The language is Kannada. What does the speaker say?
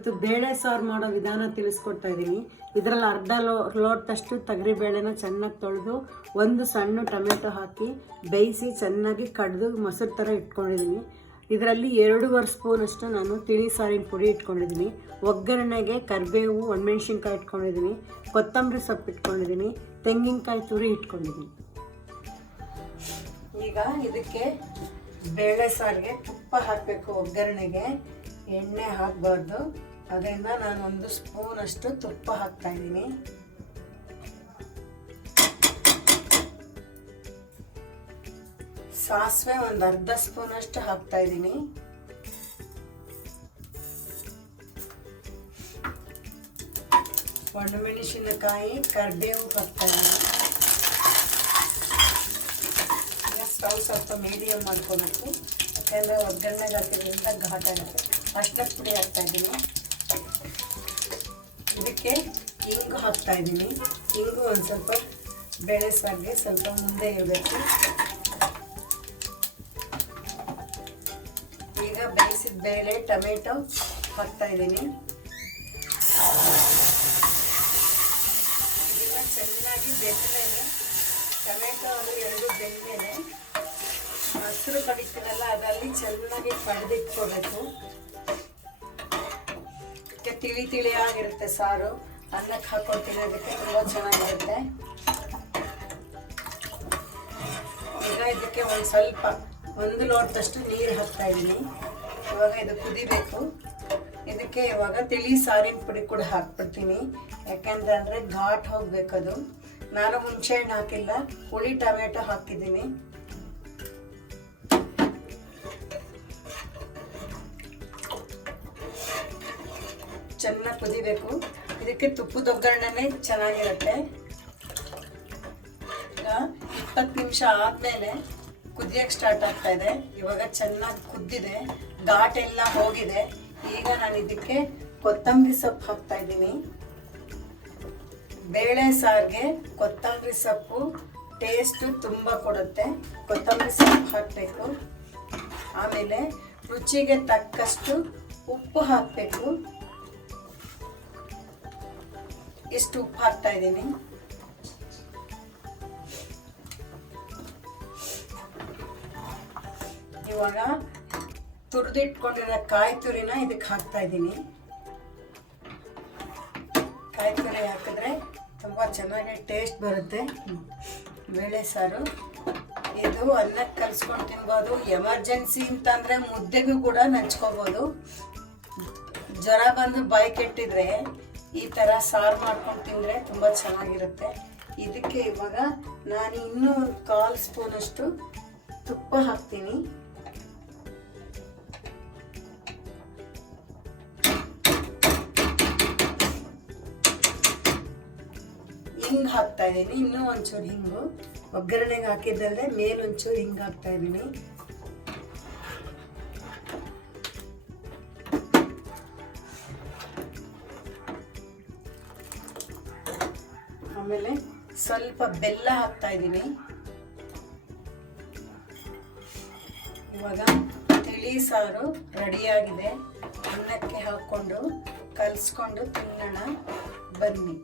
ಇವತ್ತು ಬೇಳೆ ಸಾರು ಮಾಡೋ ವಿಧಾನ ತಿಳಿಸ್ಕೊಡ್ತಾ ಇದ್ದೀನಿ. ಇದರಲ್ಲಿ ಅರ್ಧ ಲೋಟದಷ್ಟು ತೊಗರಿಬೇಳೆನ ಚೆನ್ನಾಗಿ ತೊಳೆದು ಒಂದು ಸಣ್ಣ ಟೊಮೆಟೊ ಹಾಕಿ ಬೇಯಿಸಿ ಚೆನ್ನಾಗಿ ಕಡಿದು ಮೊಸರು ಥರ ಇಟ್ಕೊಂಡಿದ್ದೀನಿ. ಇದರಲ್ಲಿ 2.5 ಸ್ಪೂನಷ್ಟು ನಾನು ತಿಳಿ ಸಾರಿನ ಪುಡಿ ಇಟ್ಕೊಂಡಿದ್ದೀನಿ. ಒಗ್ಗರಣೆಗೆ ಕರಿಬೇವು, ಒಣಮೆಣ್ಸಿನ್ಕಾಯಿ ಇಟ್ಕೊಂಡಿದ್ದೀನಿ, ಕೊತ್ತಂಬರಿ ಸೊಪ್ಪು ಇಟ್ಕೊಂಡಿದ್ದೀನಿ, ತೆಂಗಿನಕಾಯಿ ತುರಿ ಇಟ್ಕೊಂಡಿದ್ದೀನಿ. ಈಗ ಇದಕ್ಕೆ ಬೇಳೆ ಸಾರಿಗೆ ತುಪ್ಪ ಹಾಕಬೇಕು. ಒಗ್ಗರಣೆಗೆ ಎಣ್ಣೆ ಹಾಕಬಾರ್ದು, ಅದರಿಂದ ನಾನು 1 ಸ್ಪೂನಷ್ಟು ತುಪ್ಪ ಹಾಕ್ತಾ ಇದ್ದೀನಿ. ಸಾಸಿವೆ ಒಂದು ಅರ್ಧ ಸ್ಪೂನಷ್ಟು ಹಾಕ್ತಾ ಇದ್ದೀನಿ. ಒಣಮೆಣಸಿನಕಾಯಿ, ಕರಿಬೇವು ಹಾಕ್ತಾ ಇದ್ದೀನಿ. ಸ್ಟವ್ ಸ್ವಲ್ಪ ಮೀಡಿಯಮ್ ಮಾಡ್ಕೋಬೇಕು, ಯಾಕೆಂದರೆ ಒಗ್ಗರಣೆಗೆ ಹಾಕಿದ್ರಿಂದ ಘಾಟ್ ಆಗುತ್ತೆ. ಅರಿಶಿನ ಪುಡಿ ಹಾಕ್ತಾ ಇದ್ದೀನಿ. ಇದಕ್ಕೆ ಇಂಗು ಹಾಕ್ತಾ ಇದ್ದೀನಿ. ಇಂಗು ಒಂದು ಸ್ವಲ್ಪ ಬೇಳೆ ಸಾರಿಗೆ ಸ್ವಲ್ಪ ಮುಂದೆ ಇರಬೇಕು. ಈಗ ಬೇಯಿಸಿದ ಬೇಳೆ, ಟೊಮೆಟೊ ಹಾಕ್ತಾ ಇದ್ದೀನಿ. ಇದನ್ನ ಚೆನ್ನಾಗಿ ಬೆಂದಮೇಲೆ ಟೊಮೆಟೊ ಅದು 2 ಬೆಂದಮೇಲೆ ಹಸಿರು ಕಡಿತೀವಲ್ಲ ಅದರಲ್ಲಿ ಚೆನ್ನಾಗಿ ಕಡಿದಿಟ್ಕೋಬೇಕು. ತಿಳಿ ತಿಳಿಯಾಗಿರುತ್ತೆ ಸಾರು. ಅನ್ನಕ್ಕೆ ಹಾಕೊಂಡು ತಿನ್ನೋದಕ್ಕೆ ತುಂಬ ಚೆನ್ನಾಗಿರುತ್ತೆ. ಈಗ ಇದಕ್ಕೆ ಒಂದು ಸ್ವಲ್ಪ 1 ಲೋಟದಷ್ಟು ನೀರು ಹಾಕ್ತಾ ಇದ್ದೀನಿ. ಇವಾಗ ಇದು ಕುದಿಬೇಕು. ಇದಕ್ಕೆ ಇವಾಗ ತಿಳಿ ಸಾರಿನ ಪುಡಿ ಕೂಡ ಹಾಕ್ಬಿಡ್ತೀನಿ, ಯಾಕೆಂದ್ರೆ ಘಾಟ್ ಹೋಗ್ಬೇಕದು. ನಾನು ಹುಣಸೆ ಹಣ್ಣು ಹಾಕಿಲ್ಲ, ಹುಳಿ ಟೊಮೆಟೊ ಹಾಕಿದ್ದೀನಿ. ಚೆನ್ನಾಗಿ ಕುದಿಬೇಕು. ಇದಕ್ಕೆ ತುಪ್ಪದ ಒಗ್ಗರಣೆನೇ ಚೆನ್ನಾಗಿರುತ್ತೆ. ಈಗ 20 ನಿಮಿಷ ಆದಮೇಲೆ ಕುದಿಯೋಕ್ಕೆ ಸ್ಟಾರ್ಟ್ ಆಗ್ತಾ ಇದೆ. ಇವಾಗ ಚೆನ್ನಾಗಿ ಕುದ್ದಿದೆ, ಘಾಟ್ ಎಲ್ಲ ಹೋಗಿದೆ. ಈಗ ನಾನು ಇದಕ್ಕೆ ಕೊತ್ತಂಬರಿ ಸೊಪ್ಪು ಹಾಕ್ತಾ ಇದ್ದೀನಿ. ಬೇಳೆ ಸಾರಿಗೆ ಕೊತ್ತಂಬರಿ ಸೊಪ್ಪು ಟೇಸ್ಟು ತುಂಬ ಕೊಡುತ್ತೆ. ಕೊತ್ತಂಬರಿ ಸೊಪ್ಪು ಹಾಕಬೇಕು. ಆಮೇಲೆ ರುಚಿಗೆ ತಕ್ಕಷ್ಟು ಉಪ್ಪು ಹಾಕಬೇಕು. ಇಷ್ಟು ಉಪ್ಪು ಹಾಕ್ತಾ ಇದ್ದೀನಿ. ಇವಾಗ ತುರಿದಿಟ್ಕೊಂಡಿರೋ ಕಾಯಿ ತುರಿನ ಇದಕ್ಕೆ ಹಾಕ್ತಾ ಇದ್ದೀನಿ. ಕಾಯಿ ತುರಿ ಹಾಕಿದ್ರೆ ತುಂಬ ಚೆನ್ನಾಗಿ ಟೇಸ್ಟ್ ಬರುತ್ತೆ ಬೇಳೆ ಸಾರು. ಇದು ಅನ್ನಕ್ಕೆ ಕಲಿಸ್ಕೊಂಡು ತಿನ್ಬೋದು. ಎಮರ್ಜೆನ್ಸಿ ಅಂತಂದರೆ ಮುದ್ದೆಗೂ ಕೂಡ ನಂಚ್ಕೋಬೋದು. ಜ್ವರ ಬಂದು ಬಾಯಿ ಕೆಟ್ಟಿದ್ರೆ ಈ ಥರ ಸಾರು ಮಾಡ್ಕೊಂಡು ತಿಂದರೆ ತುಂಬ ಚೆನ್ನಾಗಿರುತ್ತೆ. ಇದಕ್ಕೆ ಇವಾಗ ನಾನು ಇನ್ನೂ 1/4 ಸ್ಪೂನಷ್ಟು ತುಪ್ಪ ಹಾಕ್ತೀನಿ. ಹಿಂಗೆ ಹಾಕ್ತಾ ಇದ್ದೀನಿ. ಇನ್ನೂ ಒಂಚೂರು ಹಿಂಗು ಒಗ್ಗರಣೆಗೆ ಹಾಕಿದ್ದಲ್ಲದೆ ಮೇಲೊಂಚೂರು ಹಿಂಗೆ ಹಾಕ್ತಾ ಇದ್ದೀನಿ. ಆಮೇಲೆ ಸ್ವಲ್ಪ ಬೆಲ್ಲ ಹಾಕ್ತಾ ಇದ್ದೀನಿ. ಇವಾಗ ತಿಳಿ ಸಾರು ರೆಡಿಯಾಗಿದೆ. ಅನ್ನಕ್ಕೆ ಹಾಕ್ಕೊಂಡು ಕಲಿಸ್ಕೊಂಡು ತಿನ್ನೋಣ ಬನ್ನಿ.